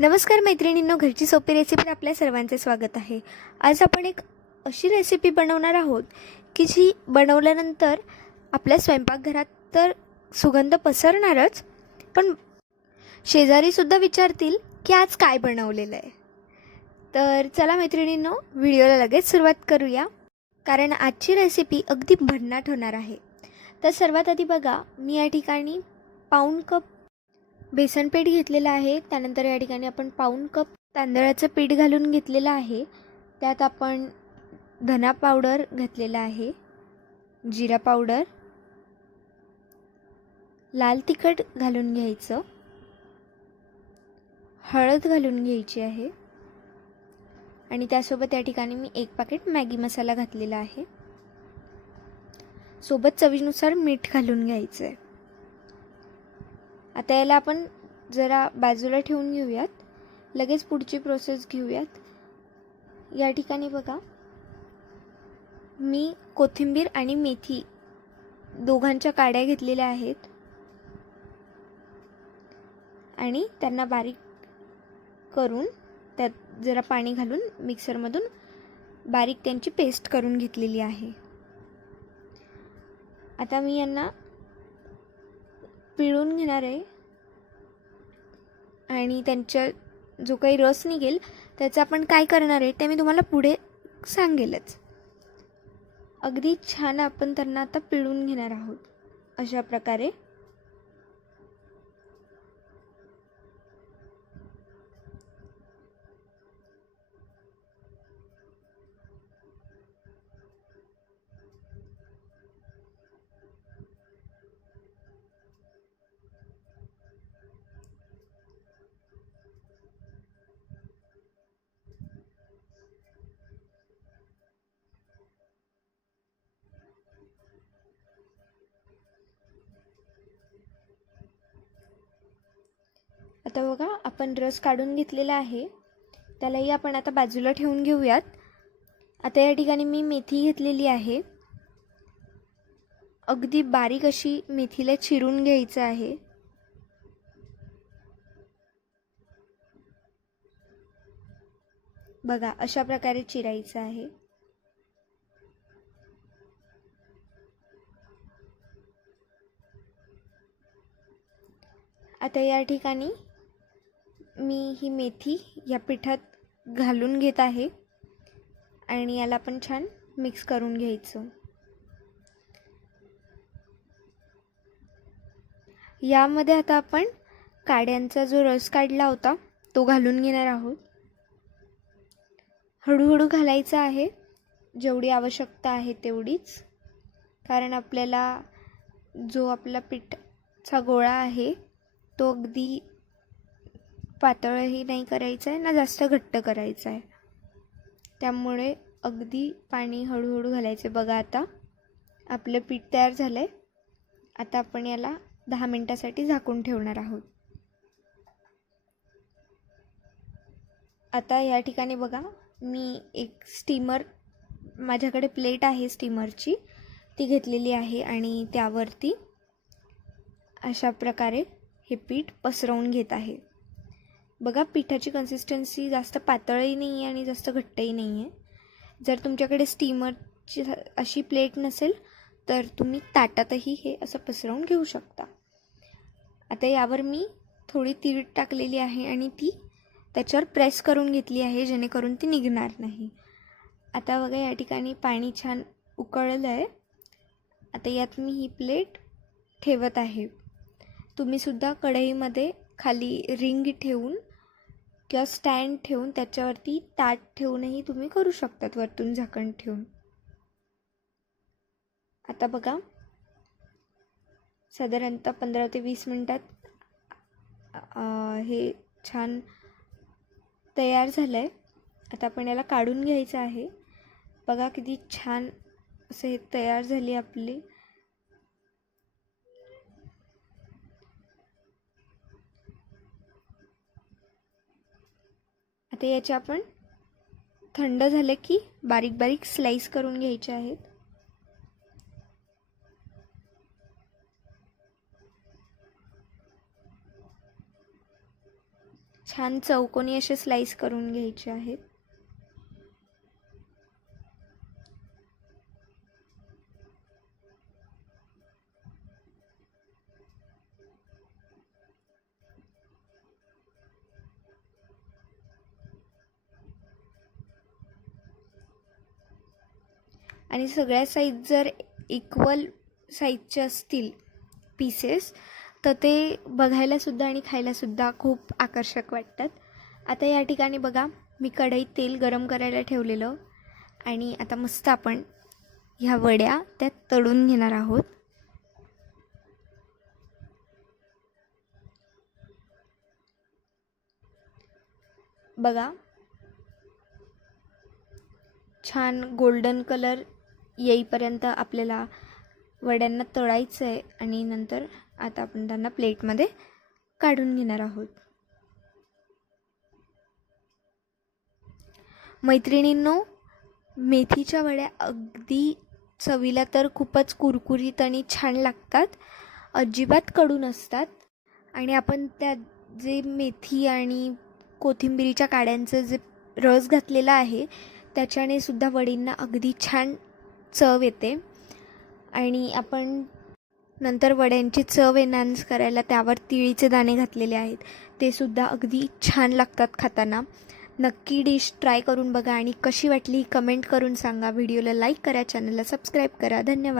नमस्कार मैत्रिणींनो, घरची सोपी रेसिपीत आपल्या सर्वांचे स्वागत आहे। आज आपण एक अशी रेसिपी बनवणार आहोत की जी बनवल्यानंतर आपल्या स्वयंपाकघरात तर सुगंध पसरणारच, पण शेजारीसुद्धा विचारतील की आज काय बनवलेलं आहे। तर चला मैत्रिणींनो, व्हिडिओला लगेच सुरुवात करूया, कारण आजची रेसिपी अगदी भन्नाट होणार आहे। तर सर्वात आधी बघा, मी या ठिकाणी पाऊण कप बेसन पीठ घेतलेलं आहे। त्यानंतर या ठिकाणी आपण पाऊण कप तांदळाचं पीठ घालून घेतलेलं आहे। त्यात आपण धना पावडर घातलेला आहे, जिरा पावडर, लाल तिखट घालून घ्यायचं, हळद घालून घ्यायची आहे आणि त्यासोबत या ठिकाणी मी 1 पॅकेट मॅगी मसाला घातलेला आहे। सोबत चवीनुसार मीठ घालून घ्यायचं आहे। आता याला आपण जरा बाजूला ठेवून घेऊयात, लगेच पुढची प्रोसेस घेऊयात। या ठिकाणी बघा, मी कोथिंबीर आणि मेथी दोघांच्या काड्या घेतलेल्या आहेत आणि त्यांना बारीक करून त्यात जरा पाणी घालून मिक्सरमधून बारीक त्यांची पेस्ट करून घेतलेली आहे। आता मी यांना पिळून घेणार आहे आणि त्यांचा जो काही रस निघेल त्याचं आपण काय करणार आहे ते मी तुम्हाला पुढे सांगेलच। अगदी छान आपण त्यांना आता पिळून घेणार आहोत अशा प्रकारे। आता बघा, आपण रस काढून घेतलेला आहे, त्यालाही आपण आता बाजूला ठेवून घेऊयात। आता या ठिकाणी मी मेथी घेतलेली आहे, अगदी बारीक अशी मेथीला चिरून घ्यायचं आहे। बघा, अशा प्रकारे चिरायचं आहे। आता या ठिकाणी मी ही मेथी या पिठात घालून घेत आहे आणि याला पण छान मिक्स करून घ्यायचं। यामध्ये आता आपण काड्यांचा जो रस काढला होता तो घालून घेणार आहोत। हळूहळू घालायचा आहे, जेवढी आवश्यकता आहे तेवढीच, कारण आपल्याला जो आपला पिठाचा गोळा आहे तो अगदी पातळही नाही करायचा आहे ना जास्त घट्ट करायचा आहे, त्यामुळे अगदी पाणी हळूहळू घालायचे। बघा, आता आपलं पीठ तयार झालं आहे। आता आपण याला 10 मिनिटासाठी झाकून ठेवणार आहोत। आता या ठिकाणी बघा, मी एक स्टीमर, माझ्याकडे प्लेट आहे स्टीमरची, ती घेतलेली आहे आणि त्यावरती अशा प्रकारे हे पीठ पसरवून घेत आहे। बघा, पिठाची कन्सिस्टन्सी जास्त पातळही नाही आहे आणि जास्त घट्टही नाही आहे। जर तुमच्याकडे स्टीमरची अशी प्लेट नसेल तर तुम्ही ताटातही हे असं पसरवून घेऊ शकता। आता यावर मी थोडी तीळ टाकलेली आहे आणि ती त्याच्यावर प्रेस करून घेतली आहे, जेणेकरून ती निघणार नाही। आता बघा, या ठिकाणी पाणी छान उकळलं आहे। आता यात मी ही प्लेट ठेवत आहे। तुम्हीसुद्धा कढईमध्ये खाली रिंग ठेवून किंवा स्टँड ठेवून त्याच्यावरती ताट ठेवूनही तुम्ही करू शकतात, वरतून झाकण ठेवून। आता बघा, साधारणतः 15 ते 20 मिनिटात हे छान तयार झालं आहे। आता आपण याला काढून घ्यायचं आहे। बघा, किती छान असं हे तयार झाली आपली। आता याचे आपण थंड झाले की बारीक बारीक स्लाइस करून घ्यायचे आहेत। छान चौकोनी असे स्लाइस करून घ्यायचे आहेत. आणि सगळ्या साईज जर इक्वल साईजचे असतील पीसेस तर ते बघायलासुद्धा आणि खायलासुद्धा खूप आकर्षक वाटतात. आता या ठिकाणी बघा मी कढईत तेल गरम करायला ठेवलेलं आणि आता मस्त आपण ह्या वड्या त्यात तळून घेणार आहोत. बघा छान गोल्डन कलर येईपर्यंत आपल्याला वड्यांना तळायचं आहे आणि नंतर आता आपण त्यांना प्लेटमध्ये काढून घेणार आहोत. मैत्रिणींनो, मेथीच्या वड्या अगदी चवीला तर खूपच कुरकुरीत आणि छान लागतात, अजिबात कडू नसतात. आणि आपण त्यात जे मेथी आणि कोथिंबिरीच्या काड्यांचं जे रस घातलेला आहे त्याच्याने सुद्धा वडींना अगदी छान चव येते. आणि आपण नंतर वड्यांची चव एनहान्स करायला त्यावर तिळीचे दाणे घातलेले आहेत, ते सुद्धा अगदी छान लागतात खाताना. नक्की डिश ट्राय करून बघा आणि कशी वाटली कमेंट करून सांगा. व्हिडिओला लाईक करा, चॅनलला सबस्क्राईब करा. धन्यवाद.